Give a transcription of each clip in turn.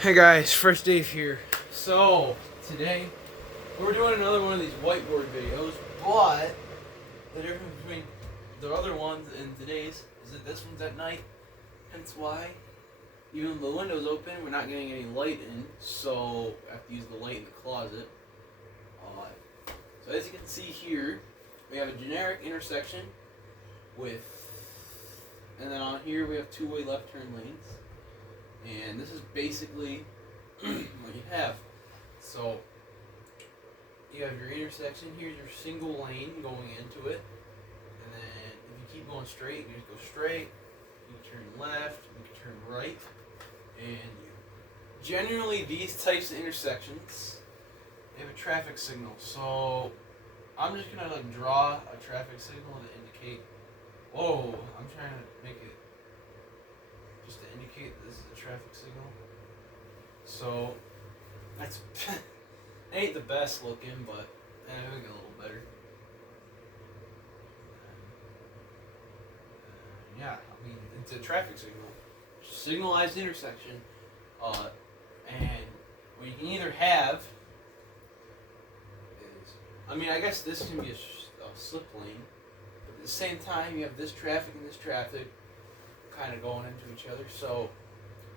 Hey guys, first Dave here. So, today we're doing another one of these whiteboard videos, but the difference between the other ones and today's is that this one's at night, hence why, even though the window's open, we're not getting any light in, so I have to use the light in the closet. So as you can see here, we have a generic intersection with, and then on here we have two-way left turn lanes. And this is basically what you have. So you have your intersection, here's your single lane going into it, and then if you keep going straight, you just go straight, you can turn left, you can turn right, and generally these types of intersections have a traffic signal. So I'm just gonna draw a traffic signal to indicate, whoa, I'm trying to make it just to indicate this is a traffic signal. So that's it ain't the best looking, but it'll get a little better. Yeah, I mean it's a traffic signal, signalized intersection, and what you can either have is, I mean, I guess this can be a slip lane, but at the same time you have this traffic and this traffic kind of going into each other. So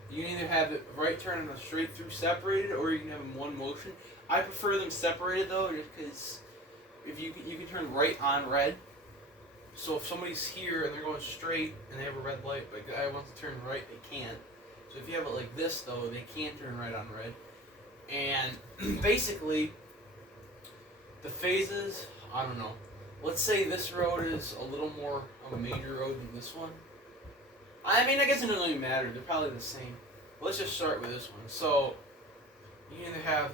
you can either have it right turn and a straight through separated, or you can have them one motion. I prefer them separated though, just because if you can turn right on red. So if somebody's here and they're going straight and they have a red light, but the guy wants to turn right, they can't. So if you have it like this though, they can turn right on red. And basically the phases, I don't know. Let's say this road is a little more of a major road than this one. I mean, I guess it doesn't really matter. They're probably the same. Let's just start with this one. So you either have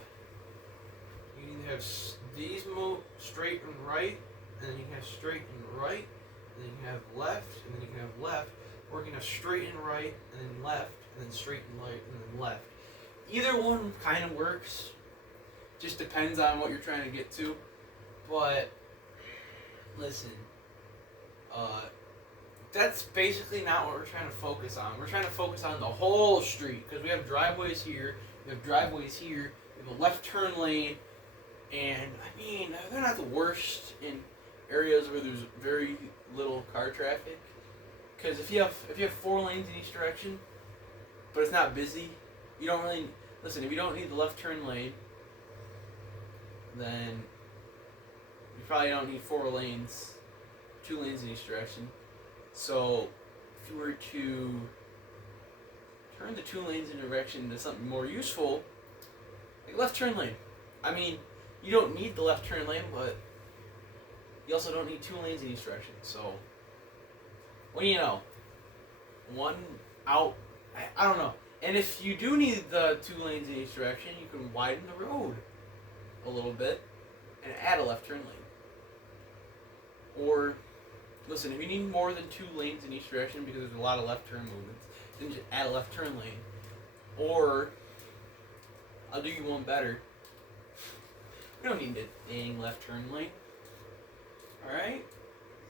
these move straight and right, and then you can have straight and right, and then you can have left, and then you can have left. Or you can have straight and right, and then left, and then straight and right, and then left. Either one kind of works. Just depends on what you're trying to get to. But listen, that's basically not what we're trying to focus on. We're trying to focus on the whole street, because we have driveways here, we have driveways here, we have a left turn lane, and I mean, they're not the worst in areas where there's very little car traffic. Because if you have 4 lanes in each direction, but it's not busy, you don't really listen. If you don't need the left turn lane, then you probably don't need 4 lanes, 2 lanes in each direction. So if you were to turn the 2 lanes in a direction into something more useful, like left turn lane. I mean, you don't need the left turn lane, but you also don't need 2 lanes in each direction. So what do you know? One out, I don't know. And if you do need the 2 lanes in each direction, you can widen the road a little bit and add a left turn lane. Or listen, if you need more than 2 lanes in each direction because there's a lot of left turn movements, then just add a left turn lane. Or I'll do you one better. We don't need a dang left turn lane. Alright?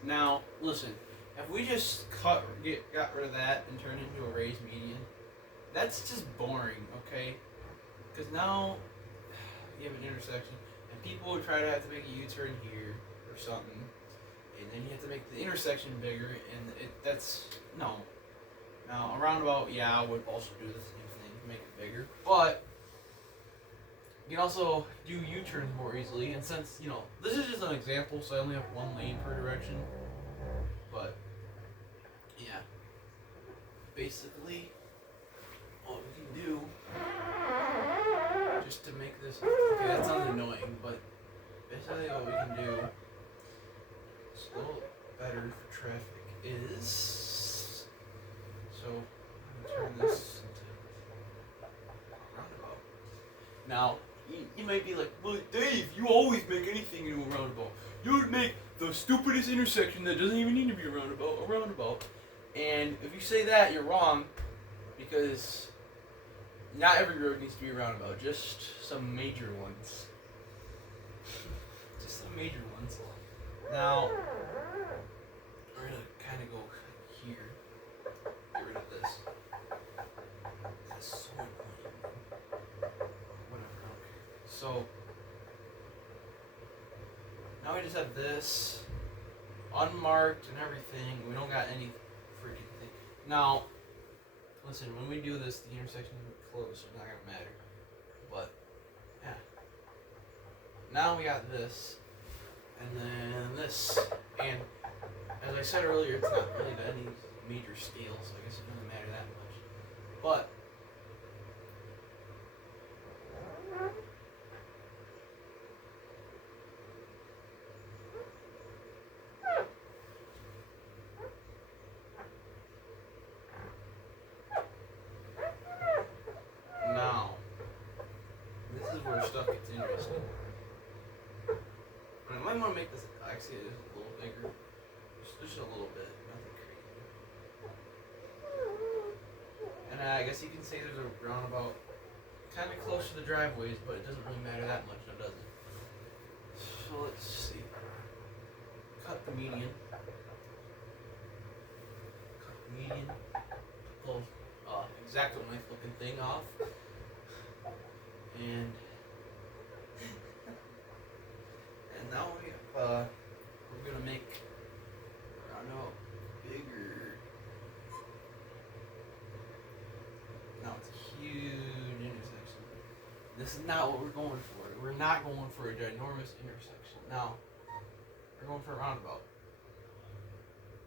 Now, listen, if we just got rid of that and turned into a raised median, that's just boring, okay? Because now you have an intersection, and people would try to have to make a U-turn here or something, and then you have to make the intersection bigger, and that's, no. Now, a roundabout, yeah, I would also do the same thing, make it bigger, but you can also do U-turns more easily, and since, this is just an example, so I only have 1 lane per direction, but, yeah, basically, what we can do, just to make this, okay, that sounds annoying, but basically what we can do, it's a little better for traffic, is, so, I'm going to turn this into a roundabout. Now, you might be like, well, Dave, you always make anything into a roundabout. You would make the stupidest intersection that doesn't even need to be a roundabout. And if you say that, you're wrong, because not every road needs to be a roundabout, just some major ones. Just some major ones. Now, we're going to kind of go here, get rid of this. This is so annoying. So now we just have this unmarked and everything. We don't got any freaking thing. Now, listen, when we do this, the intersection is closed, so it's not gonna matter. But yeah. Now we got this, and then this, and as I said earlier, it's not really to any major scale, so I guess it doesn't matter that much. But now, this is where stuff gets interesting. And I might want to make this actually just a little bigger. Just a little bit, nothing crazy. And I guess you can say there's a roundabout kind of close to the driveways, but it doesn't really matter that much, does it? So let's see. Cut the median. Cut the median. Pull X-Acto knife looking thing off. And now we're gonna make roundabout bigger. Now it's a huge intersection. This is not what we're going for. We're not going for a ginormous intersection. Now we're going for a roundabout.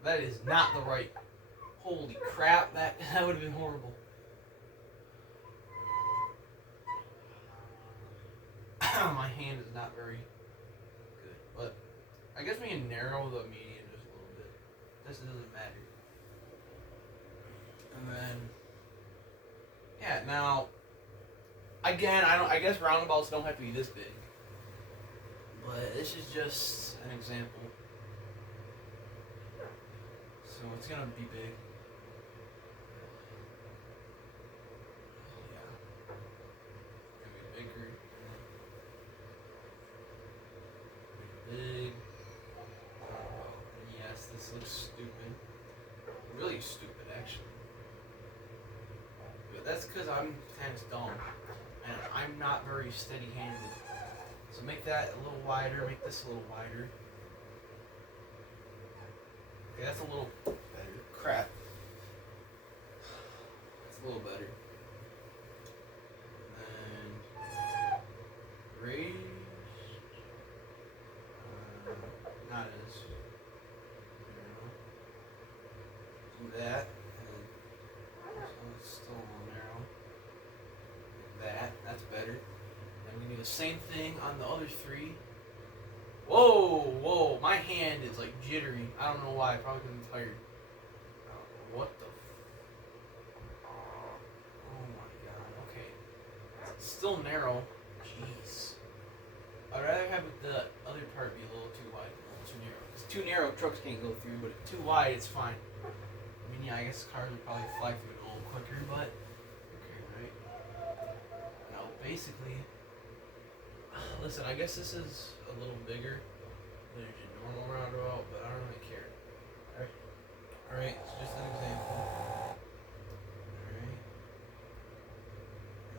That is not the right. Holy crap! That would have been horrible. My hand is not very good, but I guess we can narrow the median just a little bit. This doesn't matter. And then, yeah. Now, again, I guess roundabouts don't have to be this big, but this is just an example. So it's gonna be big. Big. Yes, this looks stupid. Really stupid, actually. But that's because I'm kind of dumb. And I'm not very steady-handed. So make that a little wider, make this a little wider. Okay, that's a little better. Crap. That's a little better. And then raise. Not as do that, and so it's still a little narrow. Like that's better. And we do the same thing on the other three. Whoa, my hand is like jittery. I don't know why. Probably because I'm tired. What the? Oh my god. Okay, it's still narrow. Jeez. I'd rather have the other part be a little too wide. Too narrow. It's too narrow, trucks can't go through, but too wide, it's fine. I mean, yeah, I guess cars would probably fly through it a little quicker, but okay, right? Now, basically, listen, I guess this is a little bigger than a normal roundabout, but I don't really care. Alright, it's just an example. Alright.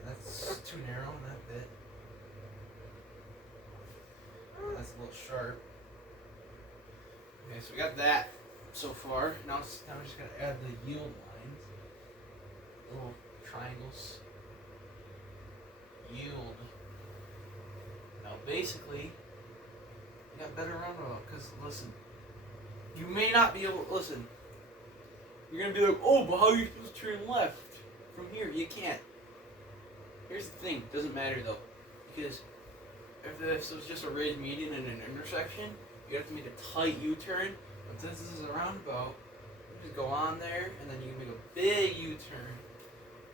That's too narrow in that bit. That's a little sharp. Okay, so we got that so far. Now we're just gonna add the yield lines, little triangles. Yield. Now basically, you got better roundabout. Cause listen, you may not be able. Listen, you're gonna be like, oh, but how are you supposed to turn left from here? You can't. Here's the thing. Doesn't matter though, because if this was just a raised median and an intersection, you have to make a tight U-turn. But since this is a roundabout, you just go on there, and then you can make a big U-turn.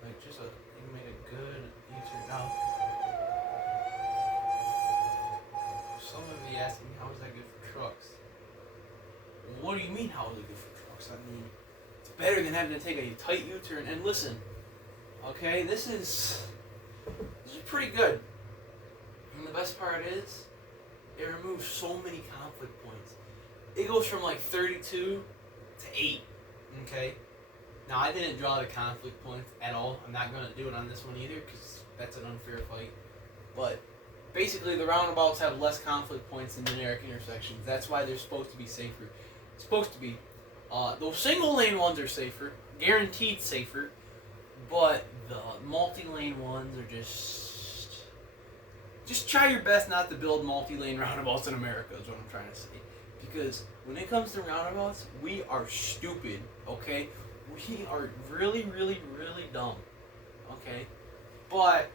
Like you can make a good U-turn. Now, some of you asking, how is that good for trucks? What do you mean, how is it good for trucks? I mean, it's better than having to take a tight U-turn. And listen, okay, this is pretty good. And the best part is, it removes so many conflict points. It goes from like 32 to 8. Okay? Now, I didn't draw the conflict points at all. I'm not going to do it on this one either, because that's an unfair fight. But basically the roundabouts have less conflict points than generic intersections. That's why they're supposed to be safer. It's supposed to be. Those single lane ones are safer, guaranteed safer, but the multi-lane ones are just try your best not to build multi-lane roundabouts in America is what I'm trying to say. Because when it comes to roundabouts, we are stupid, okay? We are really, really, really dumb, okay? But,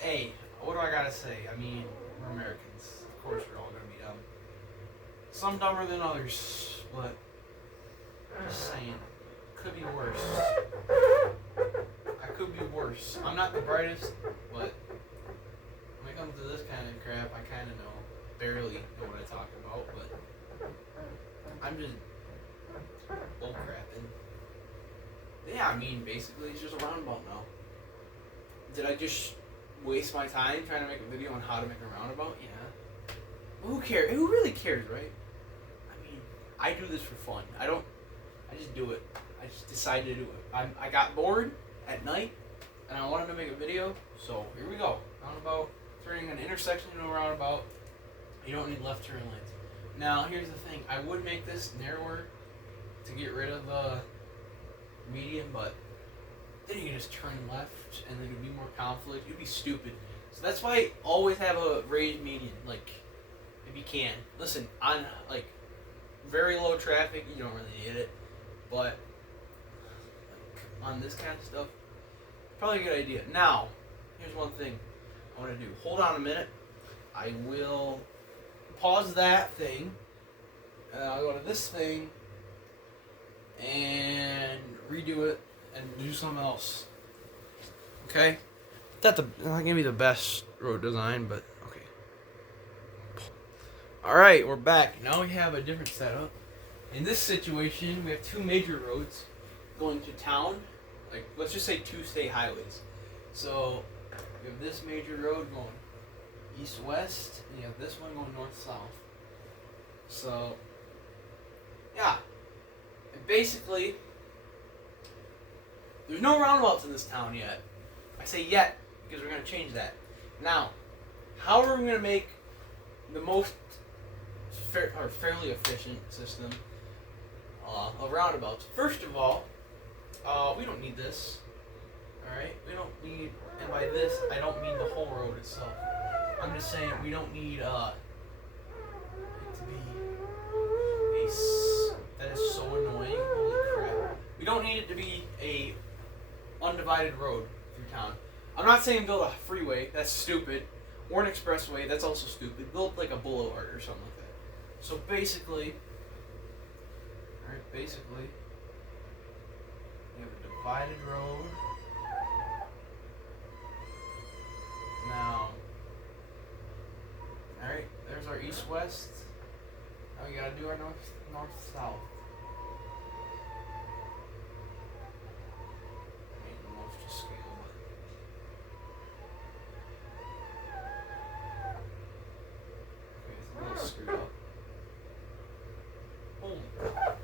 hey, what do I gotta say? I mean, we're Americans. Of course we're all gonna be dumb. Some dumber than others, but just saying, could be worse. I could be worse. I'm not the brightest, but when it comes to this kind of crap, I kind of know, barely know what I talk about, but I'm just bull crapping. Yeah, I mean, basically, it's just a roundabout now. Did I just waste my time trying to make a video on how to make a roundabout? Yeah. Well, who cares? Who really cares, right? I mean, I do this for fun. I just do it. I just decided to do it. I got bored at night, and I wanted to make a video, so here we go. Roundabout, turning an intersection into a roundabout. You don't need left turn lanes. Now, here's the thing. I would make this narrower to get rid of the median, but then you can just turn left, and then it'd be more conflict. It'd be stupid. So that's why I always have a raised median, like, if you can. Listen, on, like, very low traffic, you don't really need it, but like, on this kind of stuff, probably a good idea. Now, here's one thing I want to do. Hold on a minute. I will pause that thing, and I'll go to this thing, and redo it, and do something else. Okay? Not gonna be the best road design, but okay. Alright, we're back. Now we have a different setup. In this situation, we have two major roads going to town. Like, let's just say two state highways. So, we have this major road going east-west, and you have this one going north-south. So, yeah. And basically, there's no roundabouts in this town yet. I say yet, because we're going to change that. Now, how are we going to make the most fairly efficient system of roundabouts? First of all, we don't need this. Alright? We don't need, and by this, I don't mean the whole road itself. I'm just saying we don't need it to be that is so annoying. Holy crap. We don't need it to be a undivided road through town. I'm not saying build a freeway, that's stupid, or an expressway, that's also stupid. Build like a boulevard or something like that. So basically, you have a divided road. Now, alright, there's our east-west. Now we gotta do our north-south. Ain't the most to scale, but okay, it's a little screwed up. Holy crap.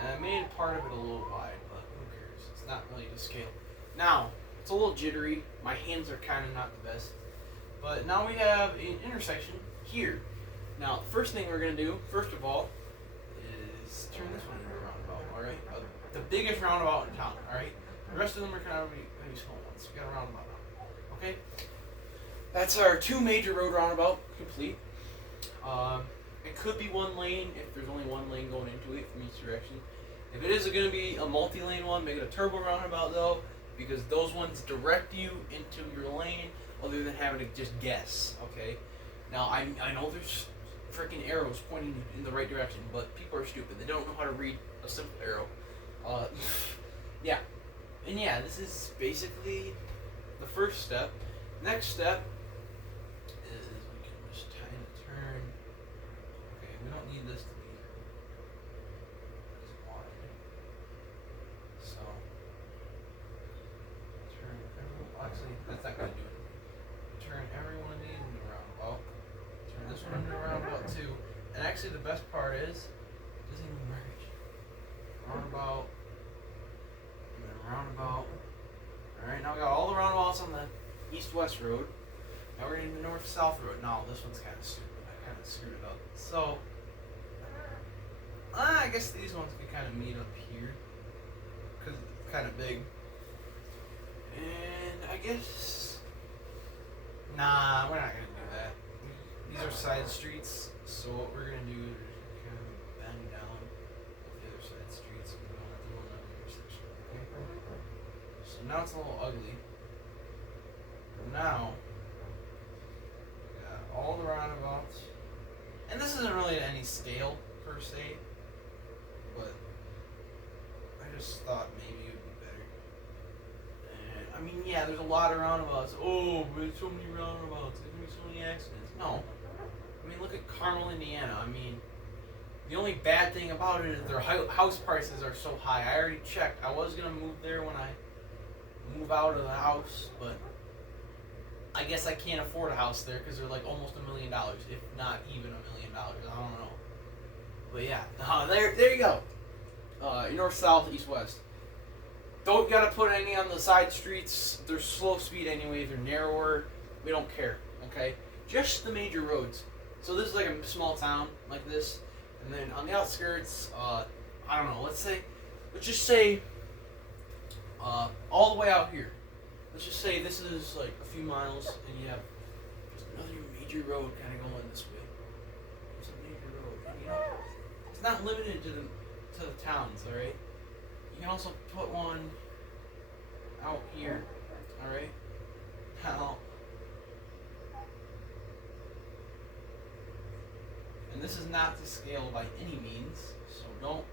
And I made part of it a little wide, but who cares? It's not really to scale. Now, it's a little jittery. My hands are kind of not the best. But now we have an intersection here. Now, the first thing we're going to do, first of all, is turn this one into a roundabout, alright? The biggest roundabout in town, alright? The rest of them are kind of going to be small ones. We got a roundabout now. Okay? That's our two major road roundabout complete. It could be one lane if there's only one lane going into it from each direction. If it is going to be a multi-lane one, make it a turbo roundabout though, because those ones direct you into your lane other than having to just guess, okay? Now, I know there's freaking arrows pointing in the right direction, but people are stupid. They don't know how to read a simple arrow. Yeah. And yeah, this is basically the first step. Next step is we can just kind of turn. Okay, we don't need this to be as wide. So, turn everyone. Actually, that's not going to do it. Turn every one of these into a roundabout. Turn this one into a roundabout too. And actually, the best part is, it doesn't even merge. Roundabout, and then roundabout, east-west road. Now we're in the north-south road. No, this one's kind of stupid. I kind of screwed it up. So, I guess these ones can kind of meet up here. Because it's kind of big. And I guess... Nah, we're not going to do that. These are side streets. So what we're going to do is kind of bend down the other side streets. We don't have to go in that intersection. Okay? So now it's a little ugly. Now, we got all the roundabouts. And this isn't really at any scale, per se. But I just thought maybe it would be better. And, I mean, yeah, there's a lot of roundabouts. Oh, there's so many roundabouts. There's going to be so many accidents. No. I mean, look at Carmel, Indiana. I mean, the only bad thing about it is their house prices are so high. I already checked. I was going to move there when I move out of the house, but I guess I can't afford a house there because they're like almost $1 million, if not even $1 million. I don't know. But yeah, there you go. North, south, east, west. Don't gotta put any on the side streets. They're slow speed anyway. They're narrower. We don't care. Okay, just the major roads. So this is like a small town like this, and then on the outskirts, I don't know. Let's just say, all the way out here. Let's just say this is like a few miles, and you have just another major road kind of going this way. There's a major road, and you know, it's not limited to the towns. All right. You can also put one out here. All right. Now. And this is not to scale by any means, so don't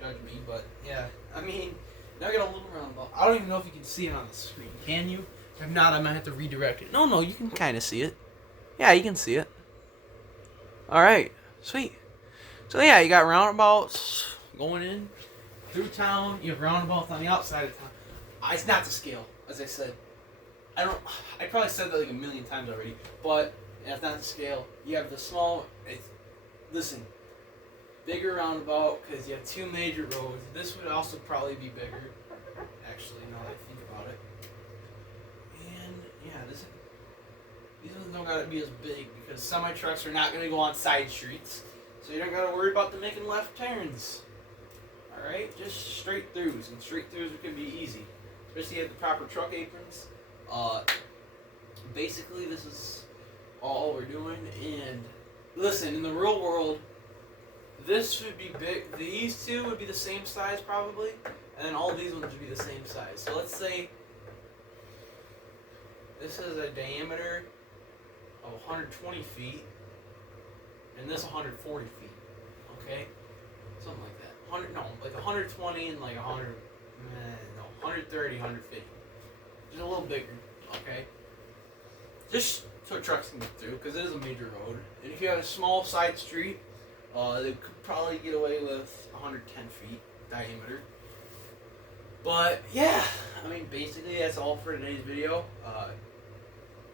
judge me, but yeah, I mean, now I got a little roundabout. I don't even know if you can see it on the screen. Can you? If not, I might have to redirect it. No, you can kind of see it. Yeah, you can see it. Alright, sweet. So yeah, you got roundabouts going in through town. You have roundabouts on the outside of town. It's not to scale, as I said. I probably said that like a million times already, but that's not to scale. You have the small... Listen, bigger roundabout because you have two major roads. This would also probably be bigger, actually, now that I think about it. And yeah, these ones don't gotta be as big because semi-trucks are not gonna go on side streets, so you don't gotta worry about them making left turns. Alright, just straight throughs, and straight throughs can be easy, especially if you have the proper truck aprons. Basically, this is all we're doing, and listen, in the real world, this would be big. These two would be the same size probably, and then all these ones would be the same size. So let's say this is a diameter of 120 feet, and this 140 feet. Okay, something like that. 120 and like 130, 150. Just a little bigger. Okay, just so trucks can get through, because it is a major road. And if you had a small side street, they could probably get away with 110 feet diameter. But yeah, I mean, basically that's all for today's video.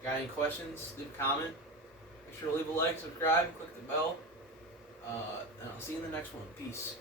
Got any questions? Leave a comment. Make sure to leave a like, subscribe, and click the bell. And I'll see you in the next one. Peace.